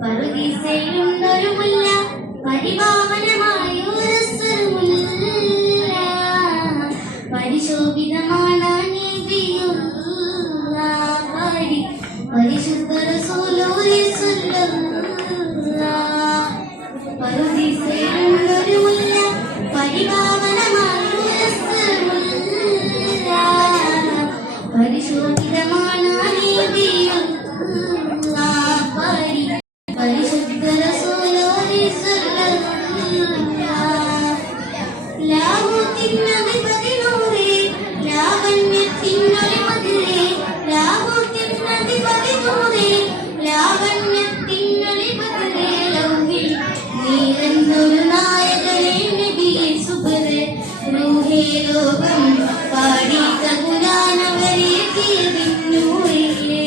പറുദീസയിലുണ്ടൊരു മുല്ല പരിപാവനമായൊരസറുമുല്ല പരിശോഭിതമാണ് നബിയുള്ള പാടി പരിശുദ്ധ റസൂലുള്ളാഹി സ്വല്ലല്ലാഹ് പറുദീസയിലുണ്ടൊരു മുല്ല പരിപാവനമായൊരസറുമുല്ല പരിശോഭിതമാണ് നബിയുള്ള പാടി പരിശുദ്ധ റസൂലുള്ളാഹി സ്വല്ലല്ലാഹ് ലാഹുത്തിനധിപതി നൂറേ ലാവണ്യത്തിനൊളിമതിലേ ലാഹുത്തിനധിപതി നൂറേ ലാവണ്യത്തിനൊളിമതിലേ ലൗഹിൽ നീരെന്നൊരു നായകനേ നബിയെ സുബദേ റൂഹേ ലോകം പാടി തകുലാനവരേകിയതിന്നൂറില്ലേ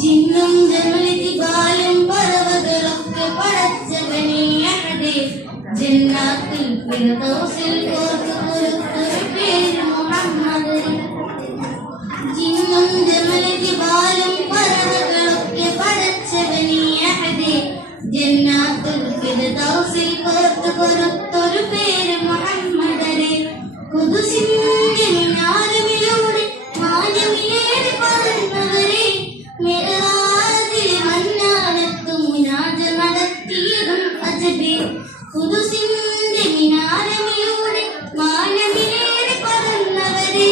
ജിന്നും ജമലതിബാലും പറവകളൊക്കെ പടച്ചവനെ അഹദേ ജന്നാത്തുൽ ഫിർദൗസിൽ കോർത്തുകൊടുത്തൊരു പേര് മുഹമ്മദ് ജിന്നും ജമലതിബാലും പറവകളൊക്കെ പടച്ചവനെ അഹദേ ജന്നാത്തുൽ ഫിർദൗസിൽ കോർത്തുകൊടുത്തൊരു പേര് മുഹമ്മദ് ഖുദ്സിന്റെ മിനാരമിലൂടെ മാനവിലേറി പറന്നവരെ മിഅ്റാജിൽ മന്നാനത്തു മുനാജ നടത്തിയതും അജബേ ഖുദ്സിന്റെ മിനാരമിലൂടെ മാനവിലേറി പറന്നവരെ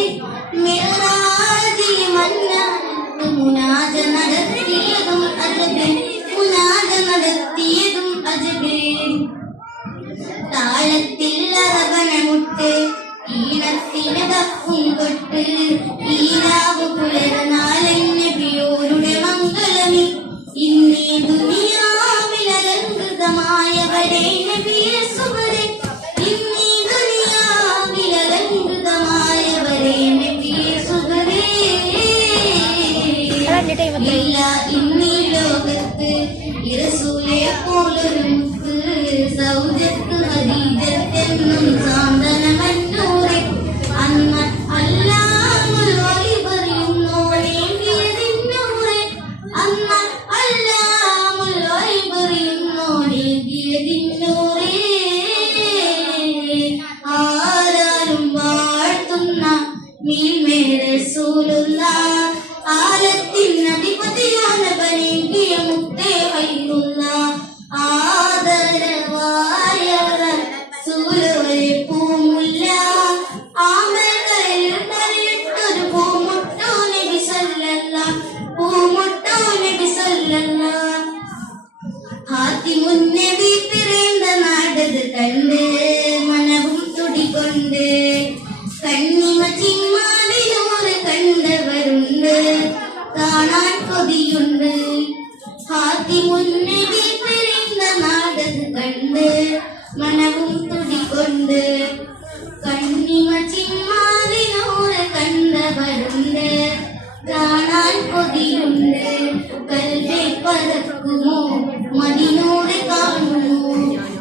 മിഅ്റാജിൽ മന്നാനത്തു മുനാജ നടത്തിയതും അജബേ മുനാജ നടത്തിയതും അജബേ താളത്തിൽ അറബനമുട്ട് ഈണത്തിന് ദഫും തൊട്ട് ഈരാവ് പുലർന്നാലൻ നബിയോരുടെ മംഗളമി ഇന്നീ ദുനിയാവിൽ അലങ്കൃതമായവരെ നബിയെ സുബദേ ഇന്നീ ദുനിയാവിൽ അലങ്കൃതമായവരെ നബിയെ സുബദേ ഇല്ല ഇന്നീ ലോകത്ത് റസൂലെ പോലൊരു മുത്ത് സൗജത്ത് ഖദീജത്തെന്നും സാന്ത്വനമന്നൂറെ അന്ന് അല്ലാമുൽ വൈബറിയുന്നോളെ ഗിയതിന്നൂറെ അന്ന് അല്ലാമുൽ വൈബറിയുന്നോളെ ഗിയതിന്നൂറെ ആരാലും വാഴ്ത്തുന്ന മീമേ റസൂലുള്ളാഹ് ആലത്തിനധിപതിയാണ് ബനേകിയ മുത്തേ ഹൈറുള്ളാഹ് ആദരവായ റസൂലുള്ളാഹി പൂമുല്ല ആമകളിൽ തരിട്ടൊരു പൂമുട്ടോ നബി സല്ലല്ലാഹ് പൂമുട്ടോ നബി സല്ലല്ലാഹ് ഹാത്തിമുൻ നബി പിറന്ന നാടത് കണ്ട് മനവും തുടികൊണ്ട് കണ്ണിമ ചിമ്മാതിനൂറ് കണ്ടവരുണ്ട് കാണാൻ കൊതിയുണ്ട് ഹാത്തിമുൻ നബി പിറന്ന നാടത് കണ്ട് മനവും തുടികൊണ്ട് കണ്ണിമ ചിമ്മാതിനൂറ് കണ്ടവരുണ്ട് കാണാൻ കൊതിയുണ്ട് കൽബേ പറക്കുമോ മദിനൂടെ കാണുമോ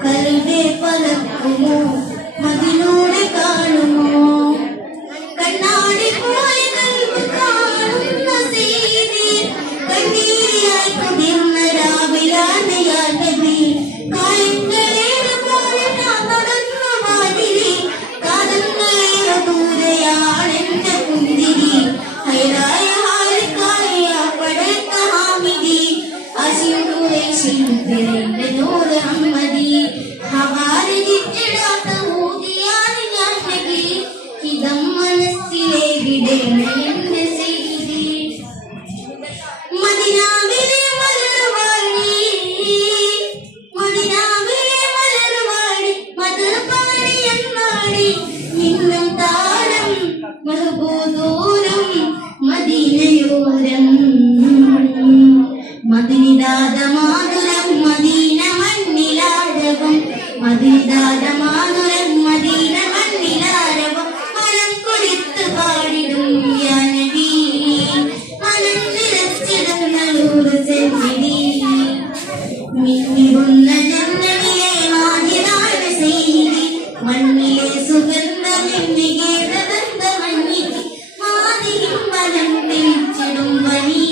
കൽബേ പറക്കുമോ മദിനൂടെ കാണുമോ കണ്ണാടി പോലെ കൽബ് കാണുന്ന സീതി കണ്ണീരിയായി കുതിർന്ന രാവിലാണ് യാ നബി കായങ്ങളേറെ പോലെ ഞാൻ നടന്നു മാതിരി കാതങ്ങളേറെ ദൂരെയാണെന്റെ പുന്തിരി ഹൈറായ ഹാരിക്കായ പടത്ത ഹാമിദി അസിയുറേശിന്റെ നൂറ് അഹമ്മദി ഹവാരിജിട്ടിടാത്ത ഊതിയാണ് ഞാൻ നബി ഹിതം മനസ്സിലെ വിടേണ എന്റെ ചെയ്തി മദിനാവിലെ മലർവാടി മദിനാവിലെ മലർവാടി മധുപാടി എന്നാടി നിന്നും താരം മഹബൂദൂരം മദീനയോരം മദിനിദാദ മാതുരം മദീന മണ്ണിലാരവം മദിനിദാദ മാതുരം മദീന മണ്ണിലാരവം മനം കൊടിത്ത് പാടിടും യാ നബി മനം നിറച്ചിടുന്ന നൂറ് ചെന്നിടി മിന്നിടുന്ന ജന്നലിലെ മാതിരാണ് ചെയ്തി മണ്ണിലെ സുഗന്ധമെന്നികേതന്ത മഞ്ഞി മാതിയും വനം തിരിച്ചിടും വനി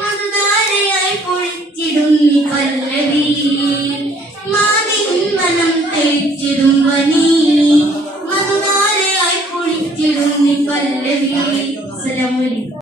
മധുധാരയായി പൊഴിച്ചിടും പല്ലവി മാതിൻ വനം തെളിച്ചിടും വനി മധുനാരയായി കുളിച്ചിടും നീ പല്ലവി. അസ്സലാമു അലൈക്കും.